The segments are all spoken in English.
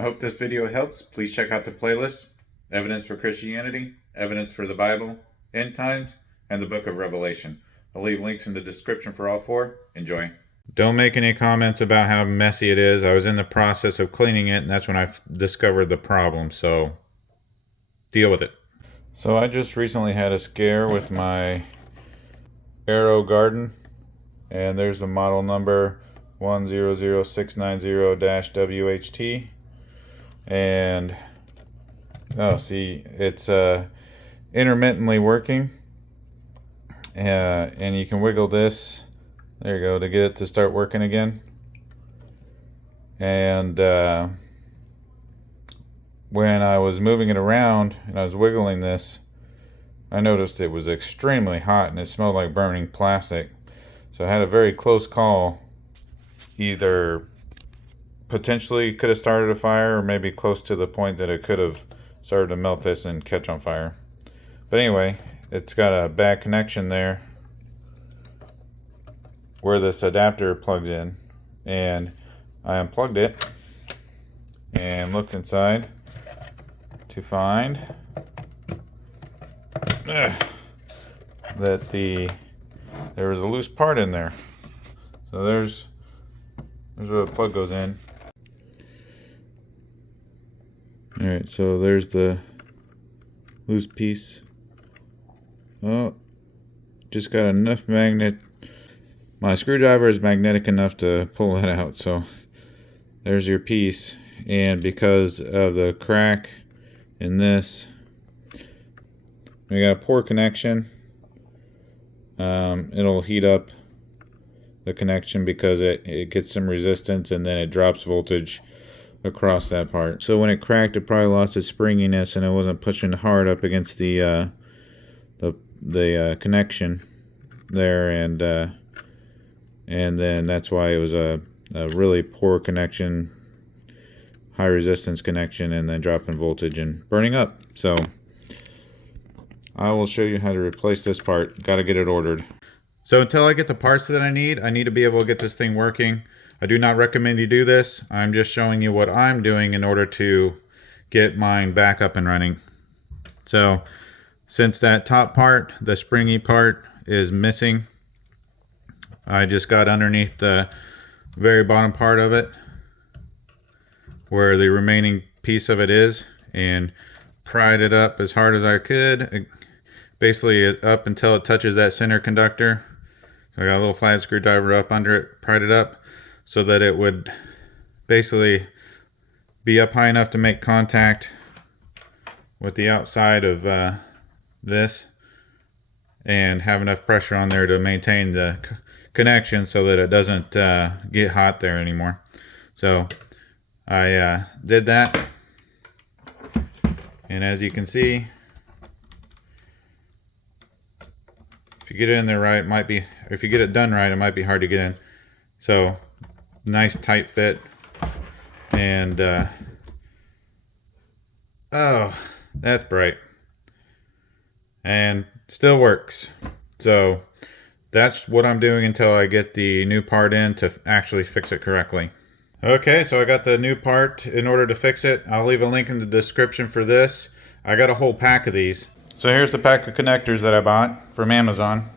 I hope this video helps. Please check out the playlist: Evidence for Christianity, Evidence for the Bible, End Times, and the Book of Revelation. I'll leave links in the description for all four. Enjoy. Don't make any comments about how messy it is. I was in the process of cleaning it, and that's when I discovered the problem, so deal with it. So I just recently had a scare with my AeroGarden, and there's the model number 100690-WHT. And see, it's intermittently working, and you can wiggle this, there you go, to get it to start working again. And when I was moving it around and I was wiggling this, I noticed it was extremely hot and it smelled like burning plastic. So I had a very close call. Either potentially could have started a fire, or maybe close to the point that it could have started to melt this and catch on fire. But anyway, it's got a bad connection there where this adapter plugs in, and I unplugged it and looked inside to find that there was a loose part in there. So there's where the plug goes in. Alright, so there's the loose piece. Oh, just got enough magnet. My screwdriver is magnetic enough to pull that out. So there's your piece. And because of the crack in this, we got a poor connection. It'll heat up the connection because it gets some resistance, and then it drops voltage across that part. So when it cracked, it probably lost its springiness and it wasn't pushing hard up against the connection there, and then that's why it was a really poor connection, high resistance connection, and then dropping voltage and burning up. So I will show you how to replace this part. Got to get it ordered. So until I get the parts that I need to be able to get this thing working. I do not recommend you do this. I'm just showing you what I'm doing in order to get mine back up and running. So since that top part, the springy part, is missing, I just got underneath the very bottom part of it where the remaining piece of it is, and pried it up as hard as I could, basically up until it touches that center conductor. So I got a little flat screwdriver up under it, pried it up so that it would basically be up high enough to make contact with the outside of this, and have enough pressure on there to maintain the connection so that it doesn't get hot there anymore. So I did that, and as you can see, if you get it in there right, it might be, if you get it done right, it might be hard to get in. So nice tight fit, and oh, that's bright, and still works. So that's what I'm doing until I get the new part in to actually fix it correctly. Okay, so I got the new part in order to fix it. I'll leave a link in the description for this. I got a whole pack of these. So here's the pack of connectors that I bought from Amazon.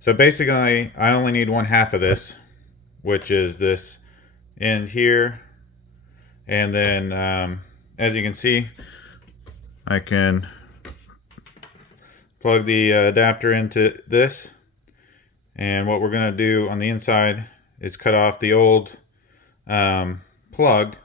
So basically I only need one half of this, which is this end here, and then as you can see, I can plug the adapter into this, and what we're going to do on the inside is cut off the old plug,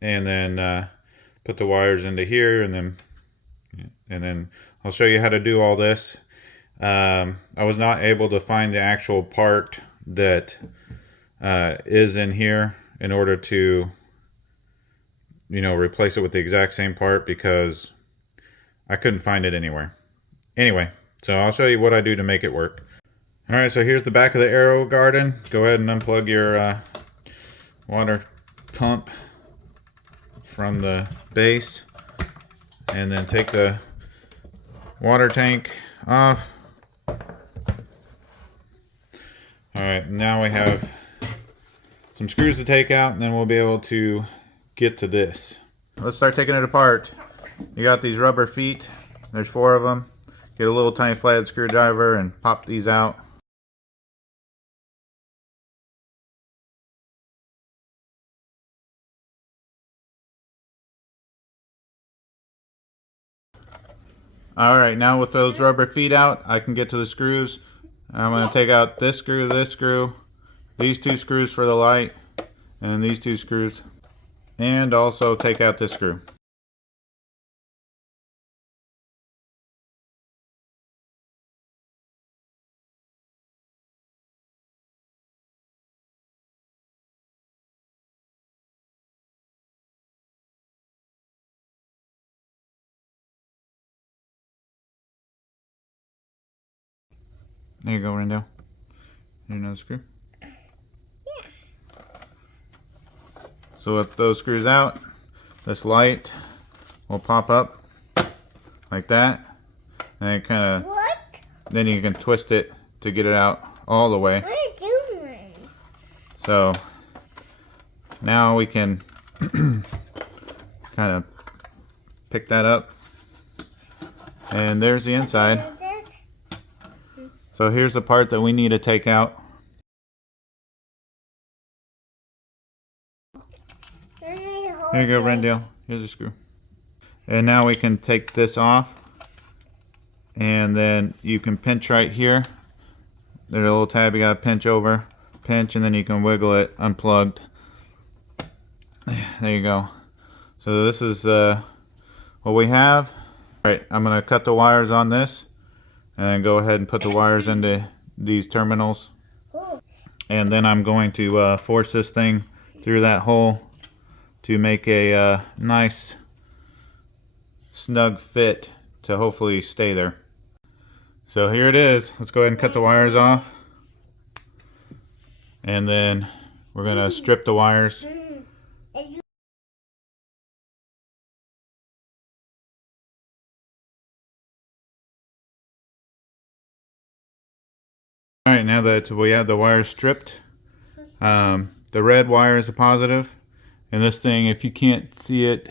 and then put the wires into here, and then I'll show you how to do all this. I was not able to find the actual part that is in here in order to, replace it with the exact same part, because I couldn't find it anywhere. Anyway, so I'll show you what I do to make it work. Alright, so here's the back of the AeroGarden. Go ahead and unplug your water pump from the base, and then take the water tank off. Alright, now we have some screws to take out, and then we'll be able to get to this. Let's start taking it apart. You got these rubber feet. There's 4 of them. Get a little tiny flathead screwdriver and pop these out. Alright, now with those rubber feet out, I can get to the screws. I'm going to take out this screw, these 2 screws for the light, and these 2 screws. And also take out this screw. There you go, Rendell. Here's another screw. So with those screws out, this light will pop up like that, and it kind of, then you can twist it to get it out all the way. What are you doing? So now we can kind of pick that up, and there's the inside. So here's the part that we need to take out. Here you go, Rendell. Here's a screw. And now we can take this off, and then you can pinch right here. There's a little tab you gotta pinch over, pinch, and then you can wiggle it unplugged. There you go. So this is what we have. All right, I'm gonna cut the wires on this, and then go ahead and put the wires into these terminals. And then I'm going to force this thing through that hole to make a nice snug fit to hopefully stay there. So here it is. Let's go ahead and cut the wires off, and then we're gonna strip the wires. Alright, now that we have the wires stripped, the red wire is a positive, and this thing, if you can't see it,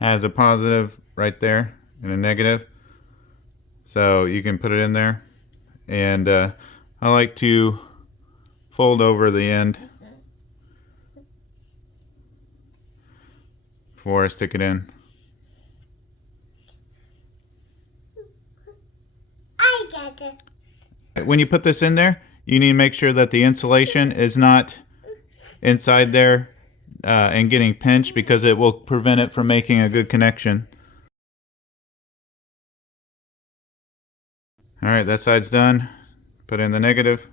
has a positive right there and a negative. So you can put it in there, and I like to fold over the end before I stick it in. I got it. When you put this in there, you need to make sure that the insulation is not inside there and getting pinched, because it will prevent it from making a good connection. Alright, that side's done. Put in the negative.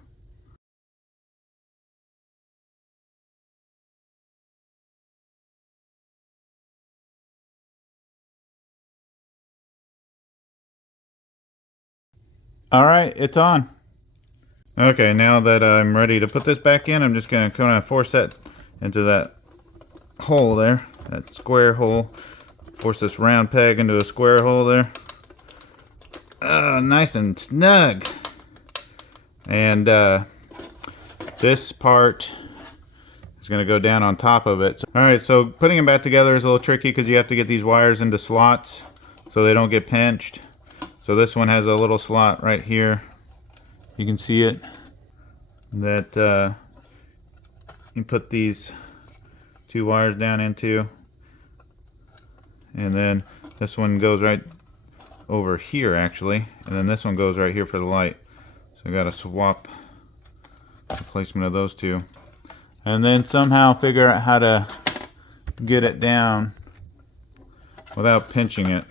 Alright, it's on. Okay, now that I'm ready to put this back in, I'm just going to kind of force that into that hole there, that square hole. Force this round peg into a square hole there. Nice and snug. And this part is going to go down on top of it. Alright, so putting them back together is a little tricky because you have to get these wires into slots so they don't get pinched. So this one has a little slot right here. You can see it. That you put these 2 wires down into. And then this one goes right over here actually. And then this one goes right here for the light. So I gotta swap the placement of those 2. And then somehow figure out how to get it down without pinching it.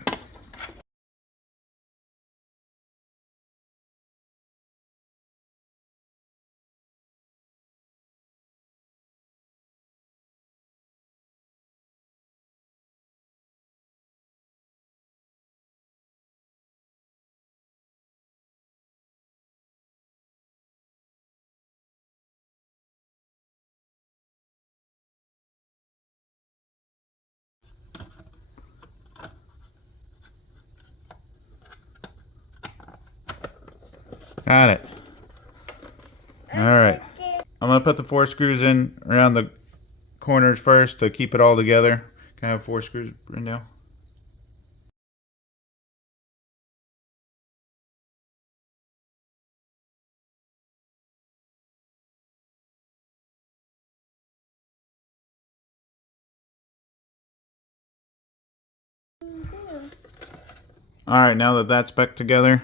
Got it. Alright. I'm going to put the 4 screws in around the corners first to keep it all together, Can I have 4 screws, Brindell? Alright, now that that's back together,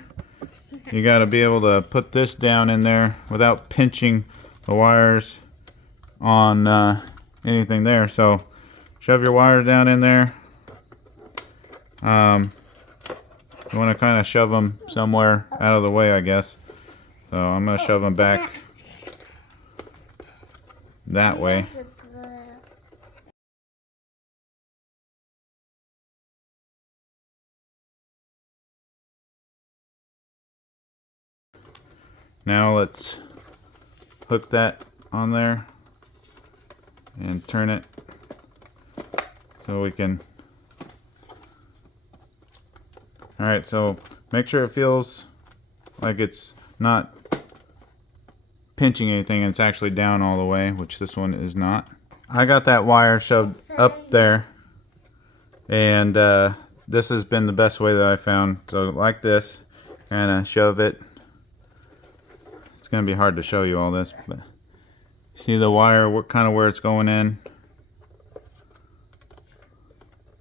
you got to be able to put this down in there without pinching the wires on anything there. So shove your wires down in there. You want to kind of shove them somewhere out of the way, I guess. So I'm going to shove them back that way. Now let's hook that on there and turn it so we can. Alright, so make sure it feels like it's not pinching anything and it's actually down all the way, which this one is not. I got that wire shoved up there, and this has been the best way that I found. So like this, kind of shove it. It's going to be hard to show you all this, but see the wire, what kind of where it's going in.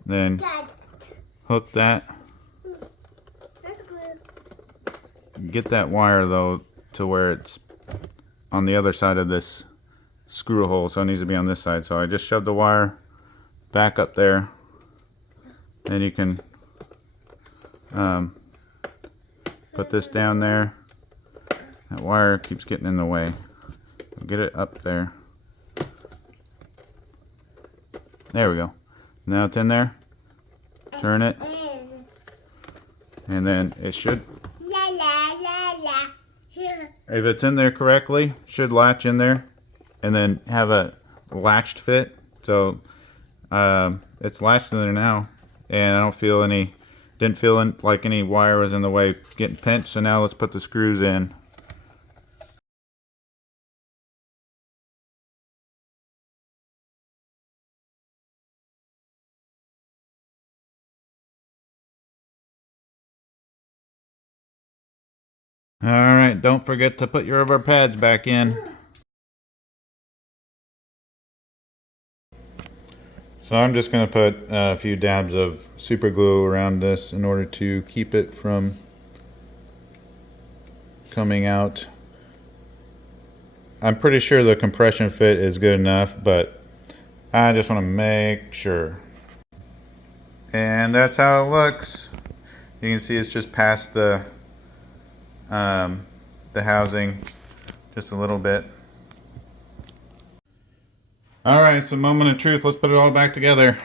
Then hook that. Get that wire though to where it's on the other side of this screw hole, so it needs to be on this side. So I just shoved the wire back up there. Then you can put this down there. That wire keeps getting in the way. Get it up there. There we go. Now it's in there. Turn it. And then it should, if it's in there correctly, should latch in there and then have a latched fit. So it's latched in there now, and I don't feel any, didn't feel like any wire was in the way getting pinched. So now let's put the screws in. Alright, don't forget to put your rubber pads back in. So I'm just going to put a few dabs of super glue around this in order to keep it from coming out. I'm pretty sure the compression fit is good enough, but I just want to make sure. And that's how it looks. You can see it's just past the housing just a little bit. Alright, so moment of truth. Let's put it all back together.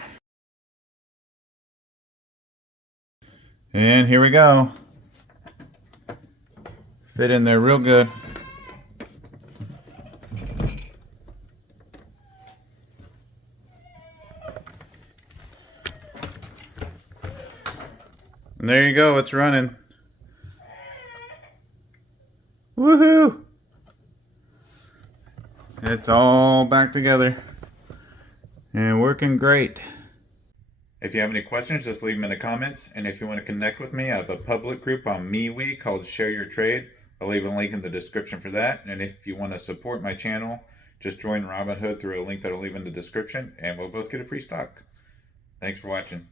And here we go. Fit in there real good. And there you go, it's running. Woohoo! It's all back together and working great. If you have any questions, just leave them in the comments. And if you want to connect with me, I have a public group on MeWe called Share Your Trade. I'll leave a link in the description for that. And if you want to support my channel, just join Robinhood through a link that I'll leave in the description, and we'll both get a free stock. Thanks for watching.